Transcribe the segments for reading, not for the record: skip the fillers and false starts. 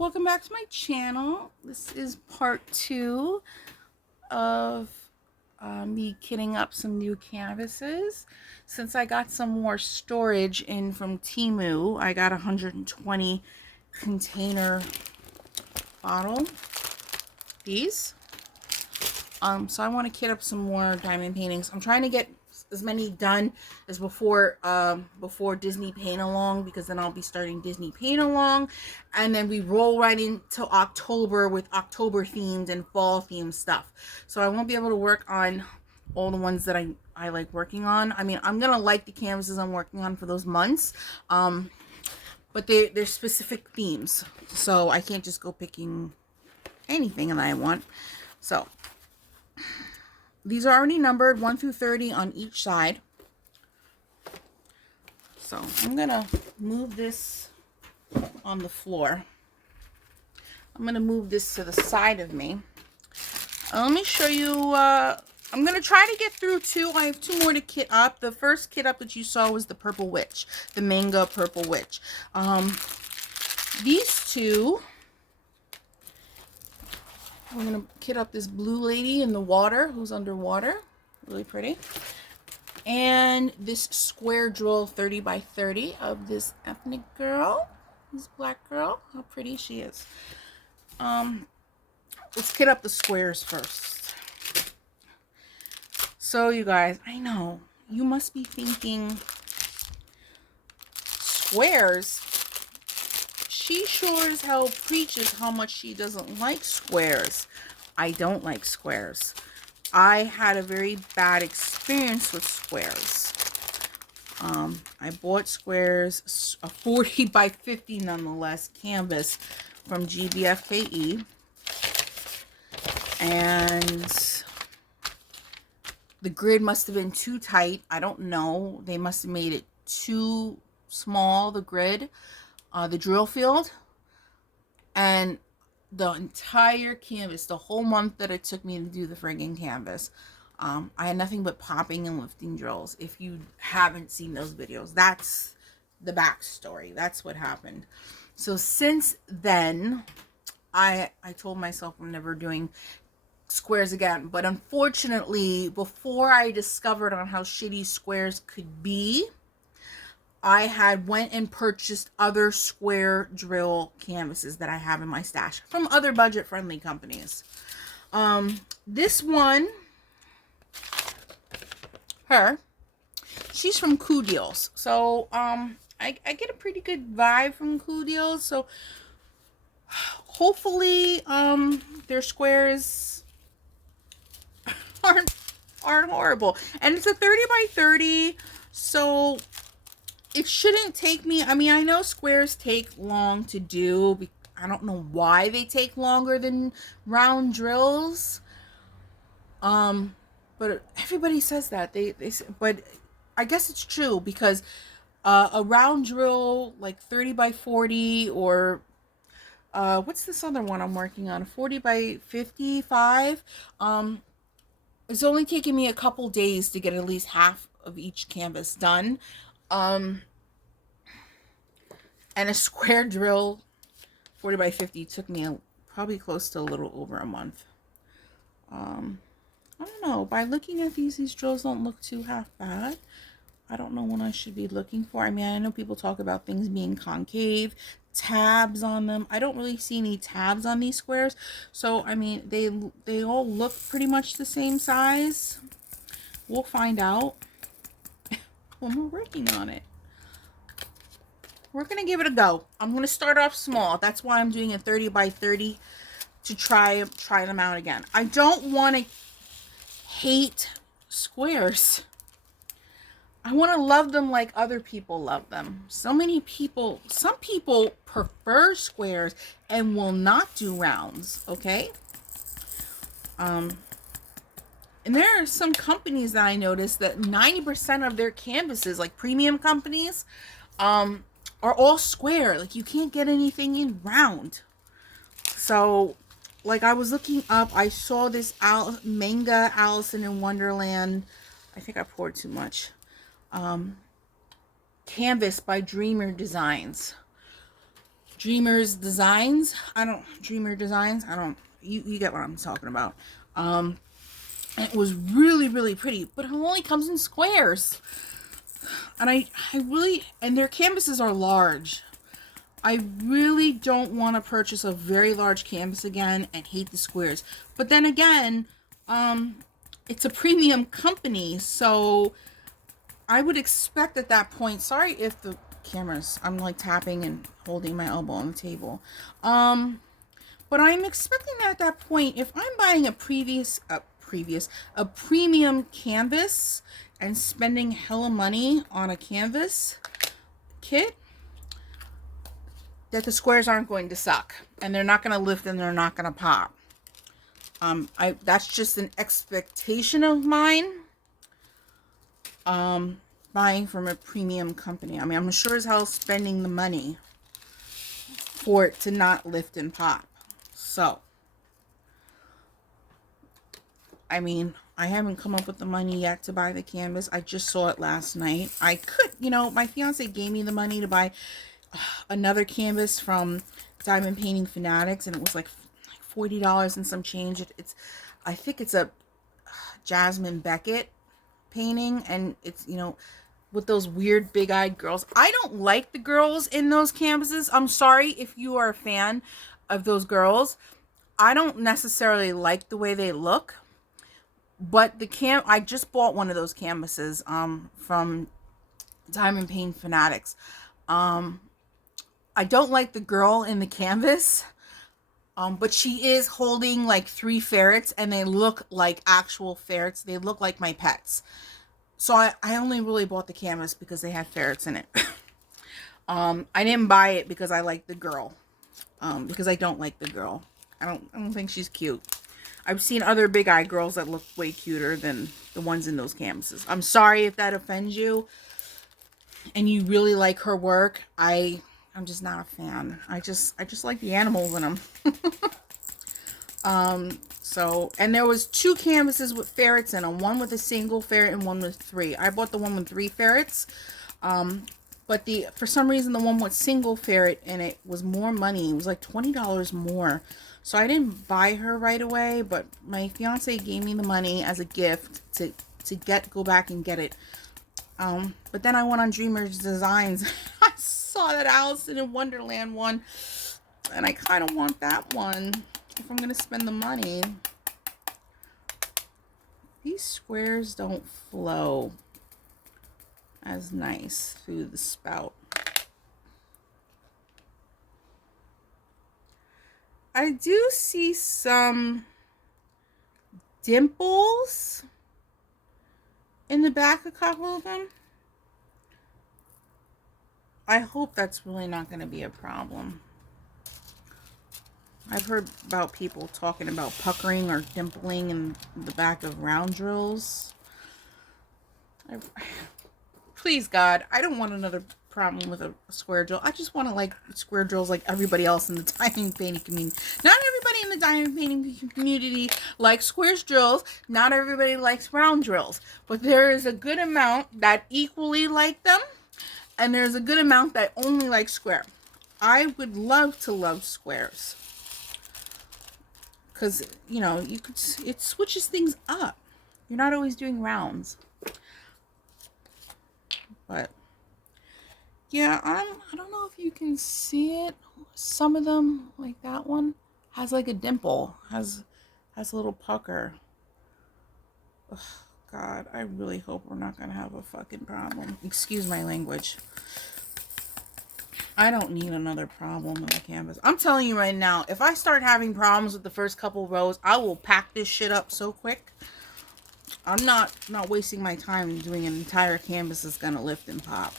Welcome back to my channel. This is part 2 of me kitting up some new canvases. Since I got some more storage in from Temu, I got a 120 container bottle. These. So I want to kit up some more diamond paintings. I'm trying to get as many done as before Disney Paint Along, because then I'll be starting Disney Paint Along, and then we roll right into October with October themed and fall themed stuff. So I won't be able to work on all the ones that I like working on. I mean, I'm gonna like the canvases I'm working on for those months, but they're specific themes, so I can't just go picking anything that I want. So these are already numbered 1 through 30 on each side. So I'm gonna move this on the floor. I'm gonna move this to the side of me. Let me show you. I'm gonna try to get through 2. I have 2 more to kit up. The first kit up that you saw was the Purple Witch, the Manga Purple Witch. These 2. I'm going to kit up this blue lady in the water who's underwater. Really pretty. And this square drill 30 by 30 of this ethnic girl. This black girl. How pretty she is. Let's kit up the squares first. So you guys, I know, you must be thinking, squares? She sure as hell preaches how much she doesn't like squares. I don't like squares. I had a very bad experience with squares. I bought squares, a 40 by 50 nonetheless canvas from GBFKE. And the grid must have been too tight. I don't know. They must have made it too small, the grid. The drill field, and the entire canvas, the whole month that it took me to do the friggin' canvas, I had nothing but popping and lifting drills. If you haven't seen those videos, that's the backstory. That's what happened. So since then, I told myself I'm never doing squares again. But unfortunately, before I discovered on how shitty squares could be, I had went and purchased other square drill canvases that I have in my stash from other budget-friendly companies. This one, she's from Coup Deals. So, I get a pretty good vibe from Coup Deals. So, hopefully, their squares aren't horrible. And it's a 30 by 30, so it shouldn't take me, I mean, I know squares take long to do. I don't know why they take longer than round drills. But everybody says that. But I guess it's true, because a round drill, like 30 by 40, or what's this other one I'm working on? 40 by 55. It's only taking me a couple days to get at least half of each canvas done. And a square drill 40 by 50 took me probably close to a little over a month. I don't know. By looking at these drills don't look too half bad. I don't know what I should be looking for. I mean, I know people talk about things being concave, tabs on them. I don't really see any tabs on these squares. So, I mean, they all look pretty much the same size. We'll find out when we're working on it. We're going to give it a go. I'm going to start off small. That's why I'm doing a 30 by 30 to try them out again. I don't want to hate squares. I want to love them like other people love them. Some people prefer squares and will not do rounds, okay? And there are some companies that I noticed that 90% of their canvases, like premium companies, are all square. Like, you can't get anything in round. So, like, I was looking up, I saw this manga Alice in Wonderland. I think I poured too much. Canvas by Dreamer Designs. Dreamer's Designs. Dreamer Designs. You get what I'm talking about. It was really, really pretty, but it only comes in squares. And and their canvases are large. I really don't want to purchase a very large canvas again and hate the squares. But then again, it's a premium company, so I would expect at that point, sorry if the cameras, I'm like tapping and holding my elbow on the table. But I'm expecting at that point, if I'm buying a premium canvas and spending hella money on a canvas kit, that the squares aren't going to suck and they're not going to lift and they're not going to pop. That's just an expectation of mine. Buying from a premium company. I mean, I'm sure as hell spending the money for it to not lift and pop. So, I mean, I haven't come up with the money yet to buy the canvas. I just saw it last night. I could, my fiance gave me the money to buy another canvas from Diamond Painting Fanatics, and it was like $40 and some change. I think it's a Jasmine Beckett painting, and it's, with those weird big-eyed girls. I don't like the girls in those canvases. I'm sorry if you are a fan of those girls. I don't necessarily like the way they look, but I just bought one of those canvases from Diamond Painting Fanatics. I don't like the girl in the canvas, but she is holding like 3 ferrets, and they look like actual ferrets. They look like my pets. So I only really bought the canvas because they had ferrets in it. I didn't buy it because I like the girl. Because I don't like the girl. I don't think she's cute. I've seen other big-eyed girls that look way cuter than the ones in those canvases. I'm sorry if that offends you and you really like her work. I'm just not a fan. I just like the animals in them. And there was 2 canvases with ferrets in them. One with a single ferret and one with 3. I bought the one with 3 ferrets. But for some reason, the one with single ferret in it was more money. It was like $20 more. So I didn't buy her right away, but my fiance gave me the money as a gift to go back and get it. But then I went on Dreamer's Designs. I saw that Alice in Wonderland one, and I kind of want that one if I'm going to spend the money. These squares don't flow as nice through the spout. I do see some dimples in the back, a couple of them. I hope that's really not going to be a problem. I've heard about people talking about puckering or dimpling in the back of round drills. Please, God, I don't want another problem with a square drill. I just want to like square drills like everybody else in the diamond painting community. Not everybody in the diamond painting community likes squares drills. Not everybody likes round drills. But there is a good amount that equally like them. And there's a good amount that only like square. I would love to love squares. Because, it switches things up. You're not always doing rounds. But, yeah, I don't know if you can see it. Some of them, like that one, has like a dimple. Has a little pucker. Ugh, God, I really hope we're not going to have a fucking problem. Excuse my language. I don't need another problem with the canvas. I'm telling you right now, if I start having problems with the first couple rows, I will pack this shit up so quick. I'm not wasting my time doing an entire canvas that's going to lift and pop.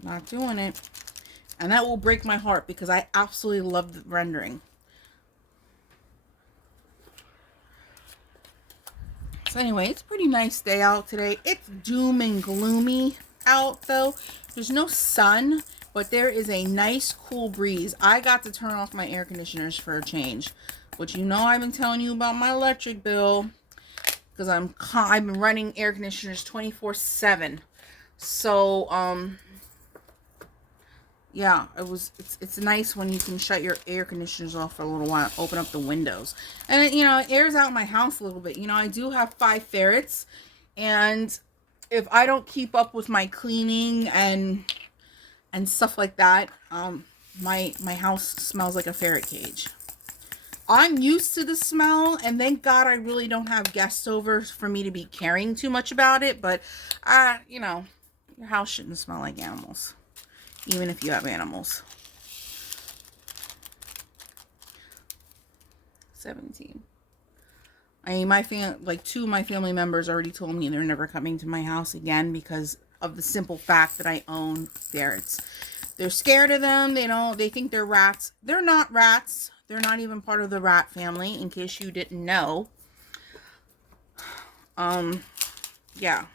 Not doing it. And that will break my heart because I absolutely love the rendering. So anyway, it's a pretty nice day out today. It's doom and gloomy out though. There's no sun, but there is a nice cool breeze. I got to turn off my air conditioners for a change, which I've been telling you about my electric bill because I've been running air conditioners 24/7. So Yeah, it's nice when you can shut your air conditioners off for a little while, open up the windows. And it, it airs out my house a little bit. I do have 5 ferrets, and if I don't keep up with my cleaning and stuff like that, my house smells like a ferret cage. I'm used to the smell, and thank God I really don't have guests over for me to be caring too much about it, but your house shouldn't smell like animals, even if you have animals. 17. I mean, like 2 of my family members already told me they're never coming to my house again because of the simple fact that I own ferrets. They're scared of them. They think they're rats. They're not rats. They're not even part of the rat family, in case you didn't know. Yeah.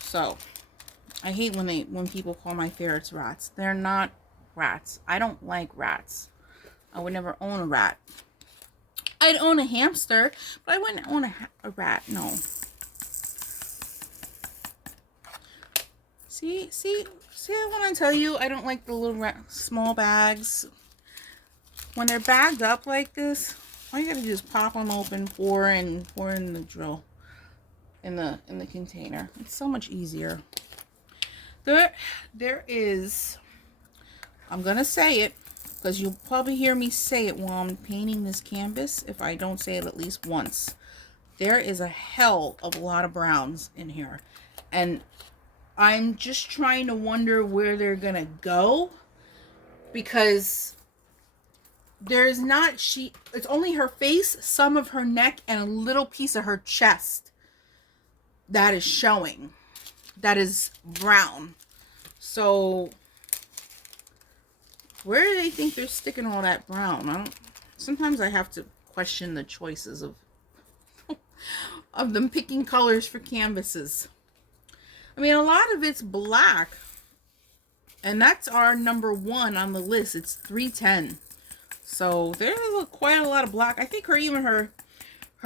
So, I hate when people call my ferrets rats. They're not rats. I don't like rats. I would never own a rat. I'd own a hamster, but I wouldn't own a rat. No. See, I want to tell you, I don't like the little small bags. When they're bagged up like this, all you gotta do is pop them open, pour in the drill in the container. It's so much easier. There is, I'm gonna say it because you'll probably hear me say it while I'm painting this canvas if I don't say it at least once. There is a hell of a lot of browns in here, and I'm just trying to wonder where they're gonna go, because there's not, it's only her face, some of her neck, and a little piece of her chest that is showing. That is brown. So where do they think they're sticking all that brown? Sometimes I have to question the choices of them picking colors for canvases. I mean, a lot of it's black, and that's our number 1 on the list. It's 310. So there's quite a lot of black. I think her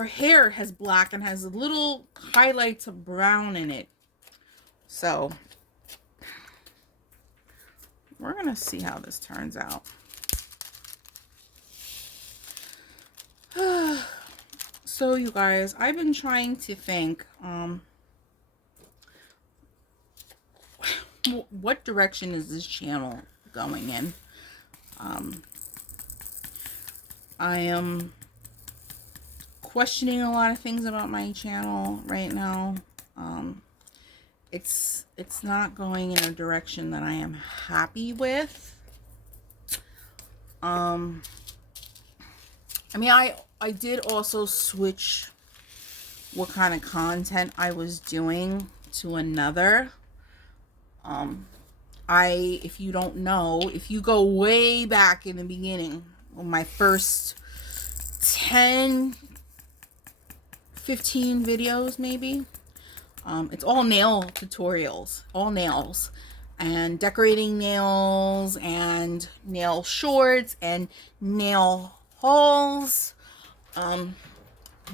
hair has black and has little highlights of brown in it. So we're gonna see how this turns out. So you guys, I've been trying to think what direction is this channel going in. I am questioning a lot of things about my channel right now. It's not going in a direction that I am happy with. I mean, I did also switch what kind of content I was doing to another. If you don't know, if you go way back in the beginning, my first 10, 15 videos maybe, it's all nail tutorials, all nails, and decorating nails, and nail shorts, and nail hauls.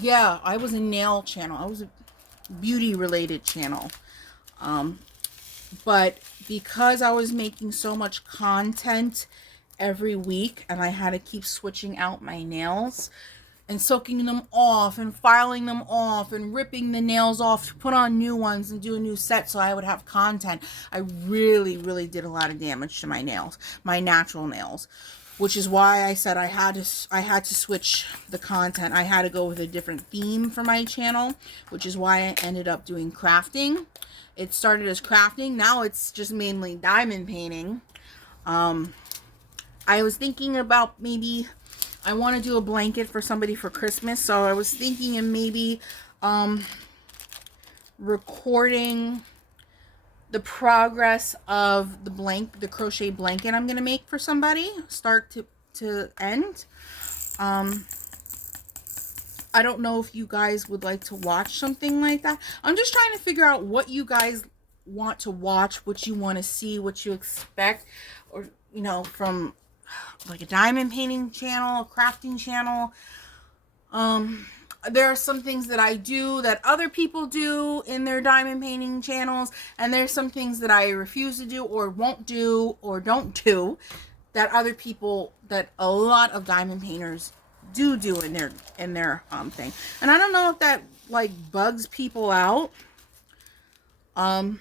Yeah, I was a nail channel. I was a beauty related channel. But because I was making so much content every week, and I had to keep switching out my nails and soaking them off and filing them off and ripping the nails off to put on new ones and do a new set so I would have content, I really did a lot of damage to my nails, my natural nails, which is why I said I had to switch the content. I had to go with a different theme for my channel, which is why I ended up doing crafting. It started as crafting. Now it's just mainly diamond painting. I was thinking about maybe I want to do a blanket for somebody for Christmas. So I was thinking of maybe recording the progress of the crochet blanket I'm going to make for somebody, start to end. I don't know if you guys would like to watch something like that. I'm just trying to figure out what you guys want to watch, what you want to see, what you expect, or, from like a diamond painting channel, a crafting channel. There are some things that I do that other people do in their diamond painting channels, and there's some things that I refuse to do or won't do or don't do that other people, that a lot of diamond painters do in their thing. And I don't know if that like bugs people out. Like,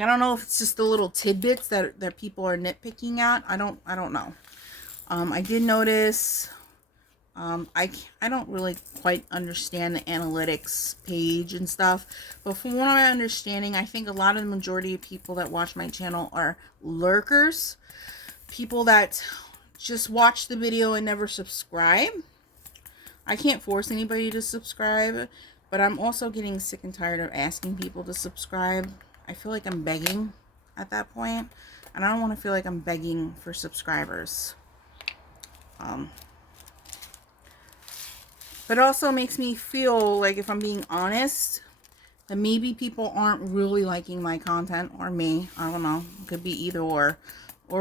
I don't know if it's just the little tidbits that people are nitpicking at. I don't know. I did notice, I don't really quite understand the analytics page and stuff, but from what I'm understanding, I think a lot of the majority of people that watch my channel are lurkers, people that just watch the video and never subscribe. I can't force anybody to subscribe, but I'm also getting sick and tired of asking people to subscribe. I feel like I'm begging at that point, and I don't want to feel like I'm begging for subscribers. But it also makes me feel like, if I'm being honest, that maybe people aren't really liking my content, or me. I don't know. It could be either or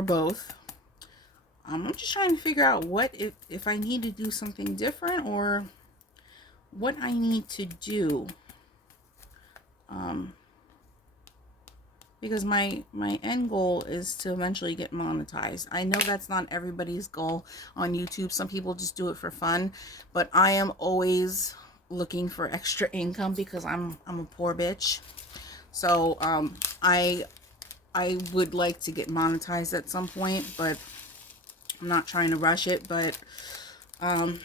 both. I'm just trying to figure out what, if I need to do something different, or what I need to do. Because my end goal is to eventually get monetized. I know that's not everybody's goal on YouTube. Some people just do it for fun, but I am always looking for extra income because I'm a poor bitch. So I would like to get monetized at some point, but I'm not trying to rush it. But it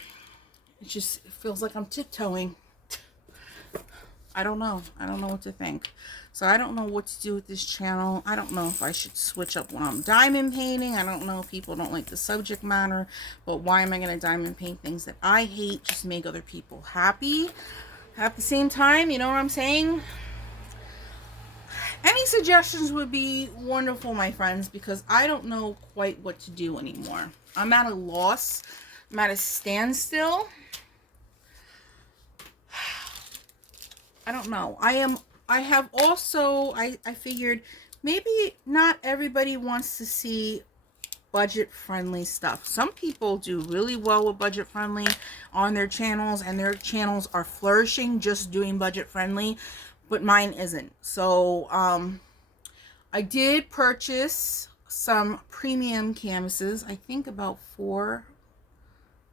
just feels like I'm tiptoeing. I don't know what to think. So I don't know what to do with this channel. I don't know if I should switch up when I'm diamond painting. I don't know if people don't like the subject matter, but why am I going to diamond paint things that I hate just to make other people happy? At the same time, you know what I'm saying? Any suggestions would be wonderful, my friends, because I don't know quite what to do anymore. I'm at a loss. I'm at a standstill. I don't know. I have also, I figured maybe not everybody wants to see budget friendly stuff. Some people do really well with budget friendly on their channels, and their channels are flourishing just doing budget friendly, but mine isn't. So I did purchase some premium canvases. I think about 4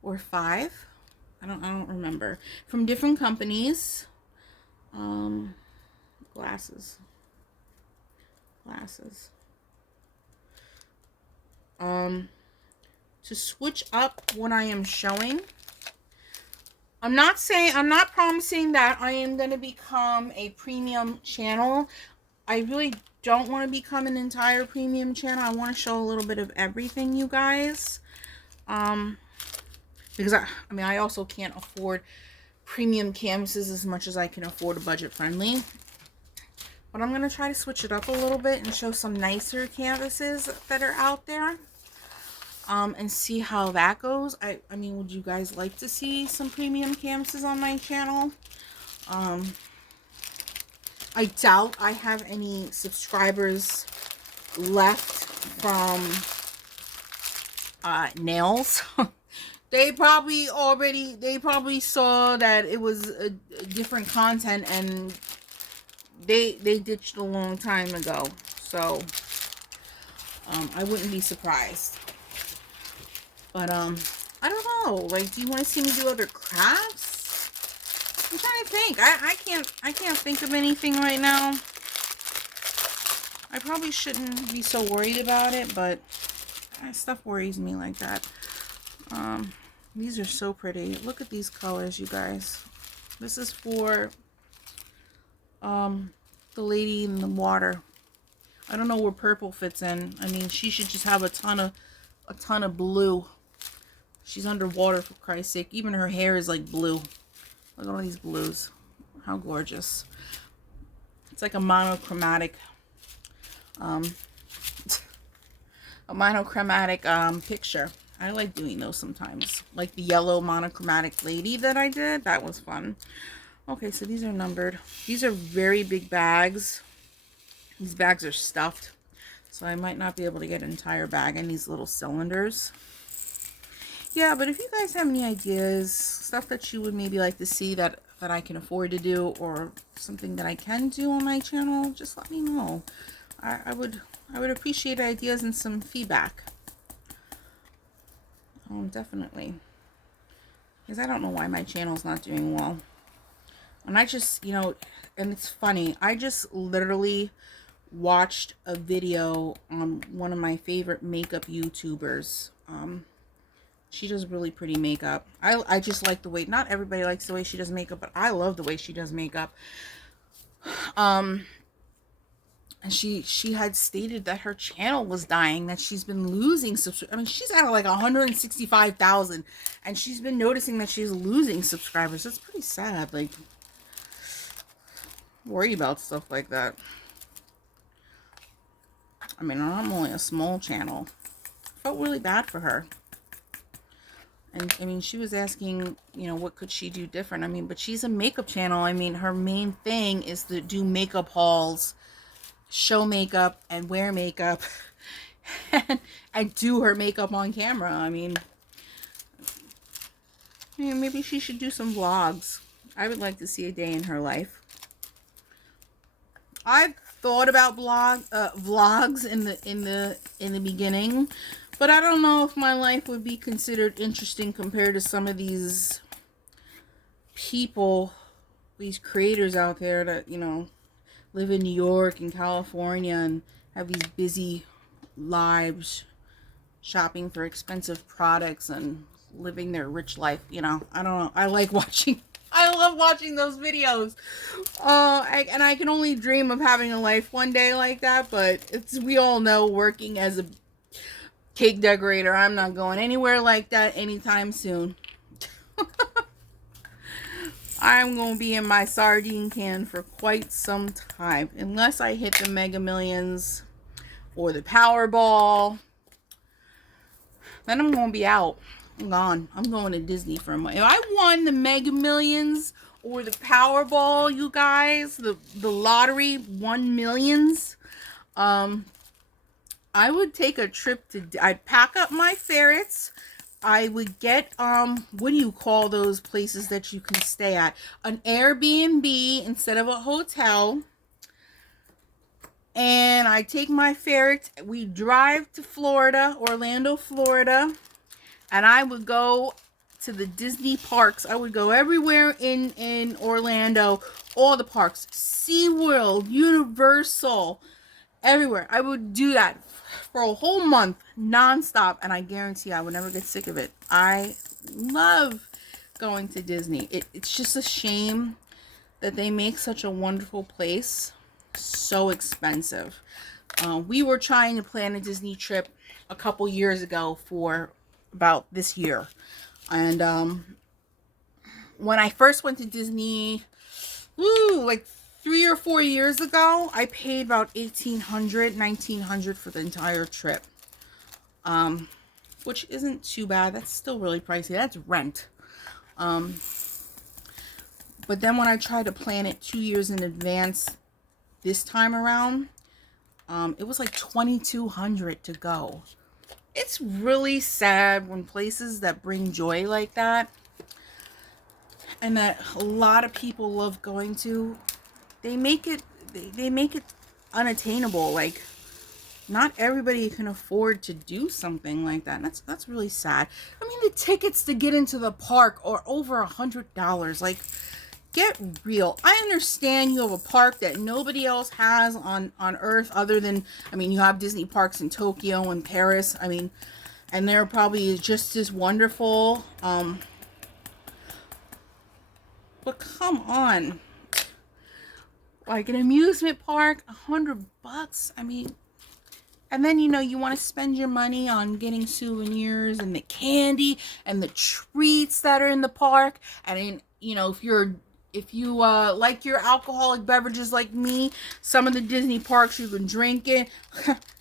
or 5. I don't remember, from different companies. Glasses. To switch up what I am showing. I'm not promising that I am going to become a premium channel. I really don't want to become an entire premium channel. I want to show a little bit of everything, you guys. Because I mean, I also can't afford premium canvases as much as I can afford a budget friendly. But I'm going to try to switch it up a little bit and show some nicer canvases that are out there. And see how that goes. I mean, would you guys like to see some premium canvases on my channel? I doubt I have any subscribers left from nails. They probably saw that it was a different content, and they ditched a long time ago. So I wouldn't be surprised. But I don't know. Like, do you want to see me do other crafts? I'm trying to think. I can't think of anything right now. I probably shouldn't be so worried about it, but stuff worries me like that. These are so pretty. Look at these colors, you guys. This is for the lady in the water. I don't know where purple fits in. I mean, she should just have a ton of blue. She's underwater, for Christ's sake. Even her hair is like blue. Look at all these blues. How gorgeous. It's like a monochromatic picture. I like doing those sometimes. Like the yellow monochromatic lady that I did. That was fun. Okay, so these are numbered. These are very big bags. These bags are stuffed, so I might not be able to get an entire bag in these little cylinders. Yeah, but if you guys have any ideas, stuff that you would maybe like to see that I can afford to do, or something that I can do on my channel, just let me know. I would appreciate ideas and some feedback. Definitely. Because I don't know why my channel's not doing well. And I just, and it's funny, I just literally watched a video on one of my favorite makeup YouTubers. She does really pretty makeup. I just like the way, not everybody likes the way she does makeup, but I love the way she does makeup. And she had stated that her channel was dying, that she's been losing I mean, she's at like 165,000, and she's been noticing that she's losing subscribers. That's pretty sad. Like, worry about stuff like that. I mean, I'm only a small channel. I felt really bad for her. And I mean, she was asking, what could she do different? I mean, but she's a makeup channel. I mean, her main thing is to do makeup hauls, show makeup and wear makeup, and do her makeup on camera. I mean, maybe she should do some vlogs. I would like to see a day in her life. I've thought about vlogs in the beginning, but I don't know if my life would be considered interesting compared to some of these people, these creators out there that, live in New York and California and have these busy lives, shopping for expensive products and living their rich life. I don't know. I love watching those videos. And I can only dream of having a life one day like that, but we all know, working as a cake decorator, I'm not going anywhere like that anytime soon. I'm going to be in my sardine can for quite some time, unless I hit the Mega Millions or the Powerball. Then I'm going to be out. I'm gone. I'm going to Disney for a month. If I won the Mega Millions or the Powerball, you guys, the lottery, 1 millions, I would take a trip I'd pack up my ferrets. I would get, what do you call those places that you can stay at? An Airbnb instead of a hotel. And I take my ferrets. We drive to Florida, Orlando, Florida. And I would go to the Disney parks. I would go everywhere in Orlando. All the parks. SeaWorld, Universal, everywhere. I would do that for a whole month, nonstop, and I guarantee I would never get sick of it. I love going to Disney. It's just a shame that they make such a wonderful place so expensive. We were trying to plan a Disney trip a couple years ago for about this year. And when I first went to Disney, like 3 or 4 years ago, I paid about $1,800, $1,900 for the entire trip. Which isn't too bad. That's still really pricey. That's rent. But then when I tried to plan it 2 years in advance this time around, it was like $2,200 to go. It's really sad when places that bring joy like that, and that a lot of people love going to, they make it unattainable. Like, not everybody can afford to do something like that. And that's really sad. I mean, the tickets to get into the park are over $100. Like, get real. I understand you have a park that nobody else has on Earth other than, I mean, you have Disney parks in Tokyo and Paris. I mean, and they're probably just as wonderful. But come on. Like an amusement park, $100. I mean, and then, you want to spend your money on getting souvenirs and the candy and the treats that are in the park. And, if you like your alcoholic beverages like me, some of the Disney parks you can drink it.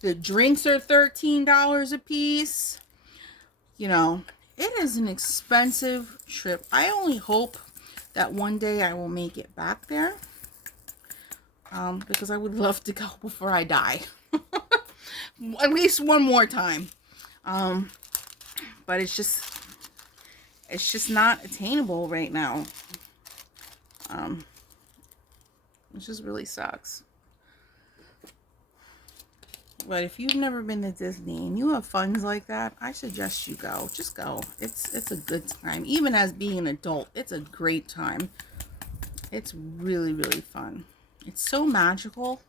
The drinks are $13 a piece. It is an expensive trip. I only hope that one day I will make it back there. Because I would love to go before I die. At least one more time. But it's just, It's just not attainable right now. It just really sucks. But if you've never been to Disney and you have funds like that, I suggest you go. Just go. It's a good time. Even as being an adult, it's a great time. It's really, really fun. It's so magical.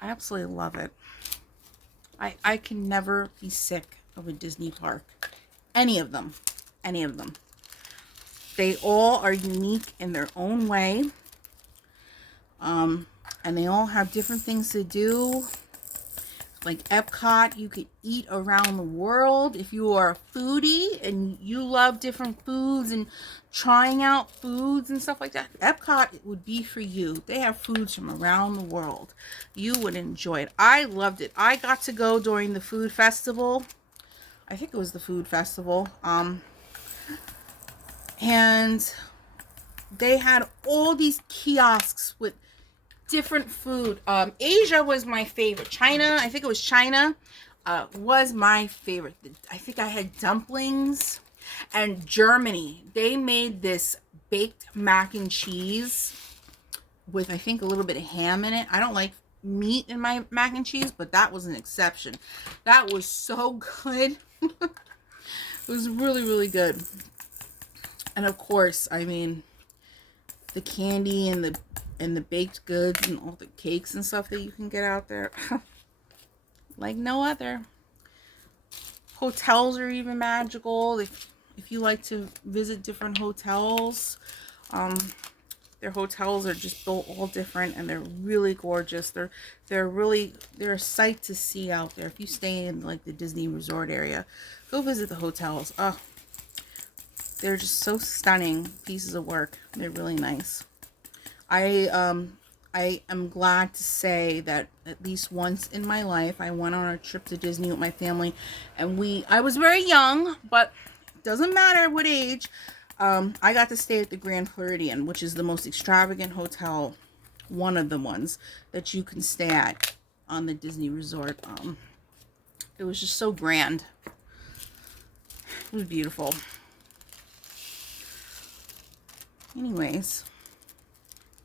I absolutely love it. I can never be sick of a Disney park. Any of them. Any of them. They all are unique in their own way. And they all have different things to do. Like Epcot, you could eat around the world. If you are a foodie and you love different foods and trying out foods and stuff like that, Epcot would be for you. They have foods from around the world. You would enjoy it. I loved it. I got to go during the food festival. I think it was the food festival. And they had all these kiosks with different food. Asia was my favorite. China, I think it was China, was my favorite. I think I had dumplings. And Germany, they made this baked mac and cheese with, I think, a little bit of ham in it. I don't like meat in my mac and cheese, but that was an exception. That was so good. It was really, really good. And of course, I mean, the candy and the baked goods and all the cakes and stuff that you can get out there. Like no other. Hotels are even magical. If you like to visit different hotels, their hotels are just built all different and they're really gorgeous. They're a sight to see out there. If you stay in like the Disney Resort area, go visit the hotels. Oh, they're just so stunning pieces of work. They're really nice. I am glad to say that at least once in my life, I went on a trip to Disney with my family, and I was very young, but it doesn't matter what age. I got to stay at the Grand Floridian, which is the most extravagant hotel, one of the ones that you can stay at on the Disney Resort. It was just so grand. It was beautiful. Anyways,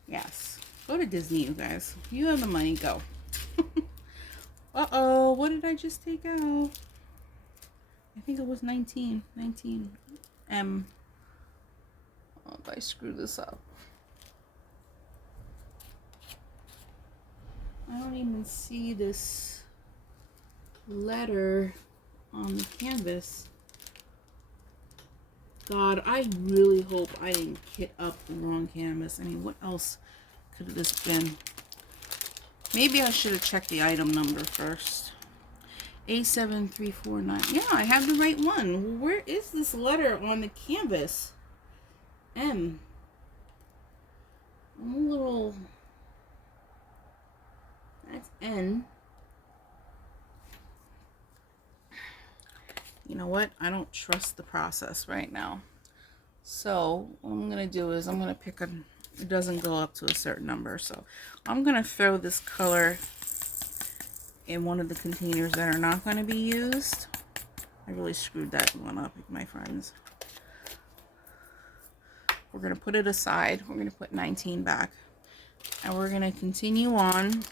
yes, go to Disney, you guys. If you have the money, go. Uh-oh, what did I just take out? I think it was 19 M. Oh, if I screw this up. I don't even see this letter on the canvas. God, I really hope I didn't kit up the wrong canvas. I mean, what else could this been? Maybe I should have checked the item number first. A7349. Yeah, I have the right one. Where is this letter on the canvas? M. I'm a little... That's N. You know what? I don't trust the process right now. So what I'm going to do is I'm going to pick it doesn't go up to a certain number. So I'm going to throw this color in one of the containers that are not going to be used. I really screwed that one up, my friends. We're going to put it aside. We're going to put 19 back. And we're going to continue on.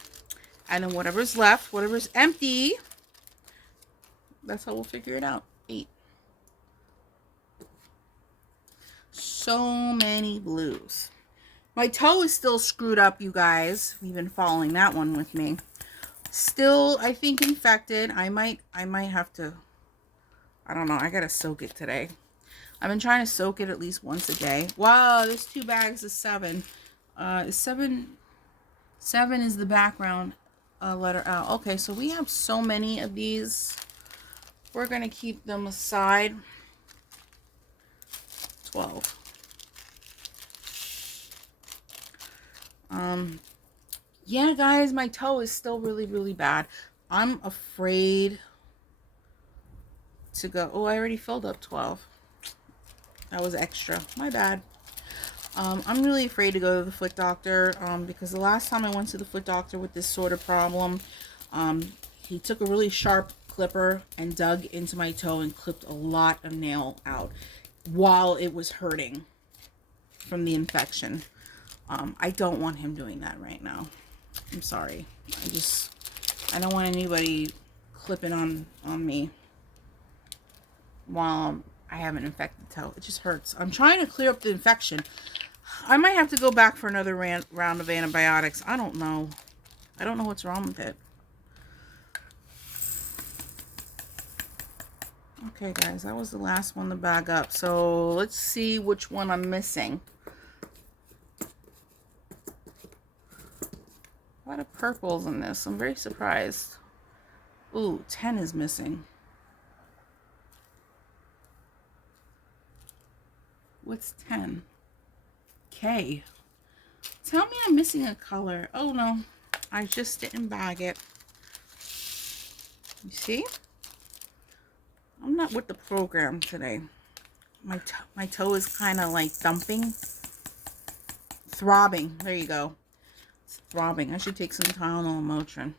And then whatever's left, whatever's empty, that's how we'll figure it out. 8. So many blues. My toe is still screwed up, you guys. You've been following that one with me. Still, I think, infected. I might have to, I don't know. I gotta soak it today. I've been trying to soak it at least once a day. Wow, there's 2 bags of 7. 7 is the background letter L. Okay, so we have so many of these. We're going to keep them aside. 12. Yeah, guys, my toe is still really, really bad. I'm afraid to go. Oh, I already filled up 12. That was extra. My bad. I'm really afraid to go to the foot doctor because the last time I went to the foot doctor with this sort of problem, he took a really sharp clipper and dug into my toe and clipped a lot of nail out. while it was hurting from the infection. I don't want him doing that right now. I'm sorry. I don't want anybody clipping on me while I have an infected toe. It just hurts. I'm trying to clear up the infection. I might have to go back for another round of antibiotics. I don't know. I don't know what's wrong with it. Okay, guys, that was the last one to bag up. So let's see which one I'm missing. A lot of purples in this. I'm very surprised. Ooh, 10 is missing. What's 10? K. Tell me I'm missing a color. Oh, no. I just didn't bag it. You see? I'm not with the program today. My toe is kind of like thumping. Throbbing. There you go. It's throbbing. I should take some Tylenol and Motrin.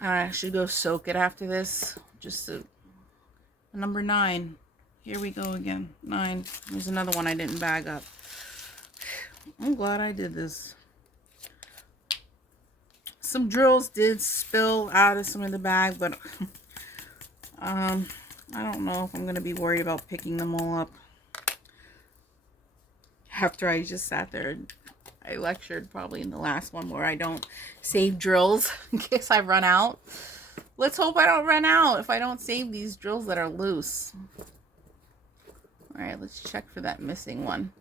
I should go soak it after this. Just number 9. Here we go again. 9. There's another one I didn't bag up. I'm glad I did this. Some drills did spill out of some of the bag, but I don't know if I'm going to be worried about picking them all up. After I just sat there, I lectured probably in the last one where I don't save drills in case I run out. Let's hope I don't run out if I don't save these drills that are loose. Alright, let's check for that missing one.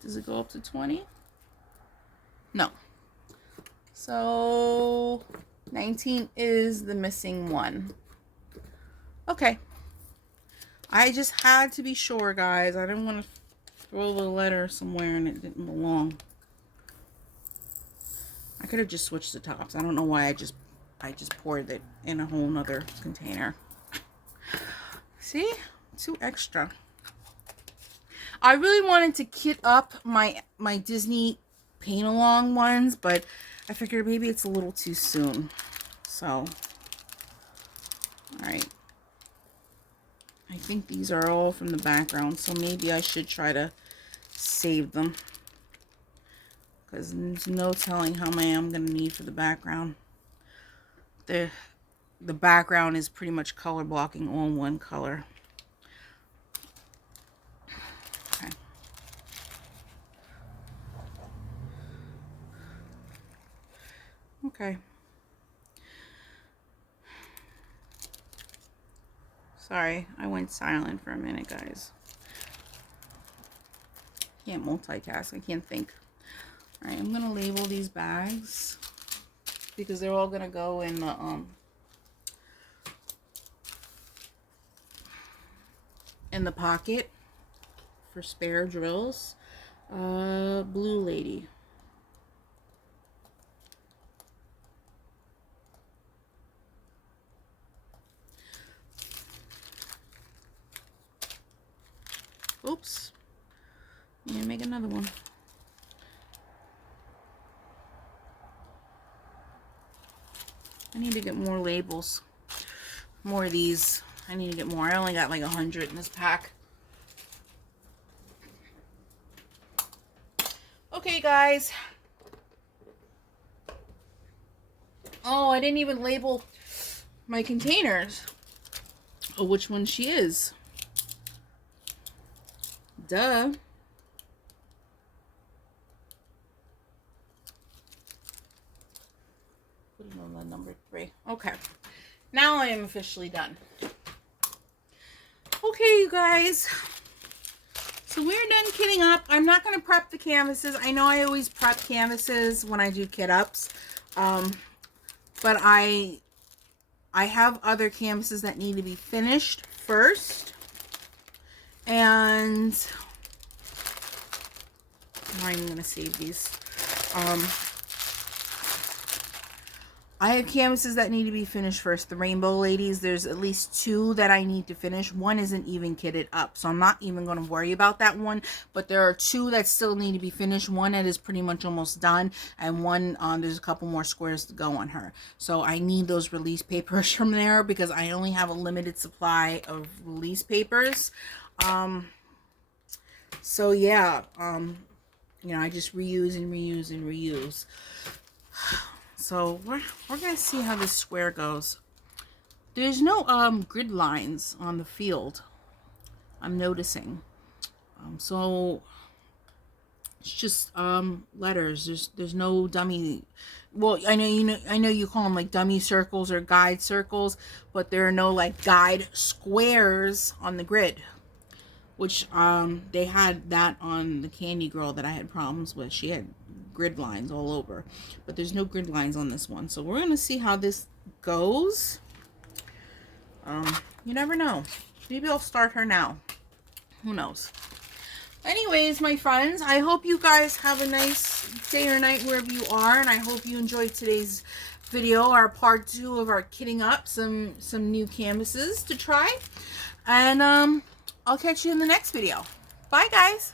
Does it go up to 20? No. So 19 is the missing one. Okay. I just had to be sure, guys. I didn't want to throw the letter somewhere and it didn't belong. I could have just switched the tops. I don't know why I just poured it in a whole nother container. See? Too extra. I really wanted to kit up my Disney paint along ones, but I figured maybe it's a little too soon. So, alright. I think these are all from the background, so maybe I should try to save them. Because there's no telling how many I'm going to need for the background. The background is pretty much color blocking all one color. Okay. Okay. Sorry, I went silent for a minute, guys. Can't multitask. I can't think. Alright, I'm going to label these bags because they're all going to go in the pocket for spare drills. Blue lady. Oops. I'm going to make another one. I need to get more labels. More of these. I need to get more. I only got like 100 in this pack. Okay, guys. Oh, I didn't even label my containers. Oh, which one she is. Duh. Put it on the number 3. Okay. Now I am officially done. Okay, you guys. So we're done kitting up. I'm not going to prep the canvases. I know I always prep canvases when I do kit ups. But I have other canvases that need to be finished first. And I'm going to save these. I have canvases that need to be finished first. The Rainbow Ladies, there's at least 2 that I need to finish. One isn't even kitted up, so I'm not even going to worry about that one. But there are 2 that still need to be finished. One that is pretty much almost done, and one, there's a couple more squares to go on her. So I need those release papers from there because I only have a limited supply of release papers. So yeah, you know, I just reuse and reuse and reuse. So we're gonna see how this square goes. There's no grid lines on the field, I'm noticing. So it's just letters. There's no dummy. Well, I know you call them like dummy circles or guide circles, but there are no like guide squares on the grid. Which they had that on the Candy Girl that I had problems with. She had grid lines all over, but there's no grid lines on this one. So we're gonna see how this goes. You never know. Maybe I'll start her now. Who knows? Anyways, my friends, I hope you guys have a nice day or night wherever you are, and I hope you enjoyed today's video, our part 2 of our kitting up some new canvases to try. And I'll catch you in the next video. Bye, guys.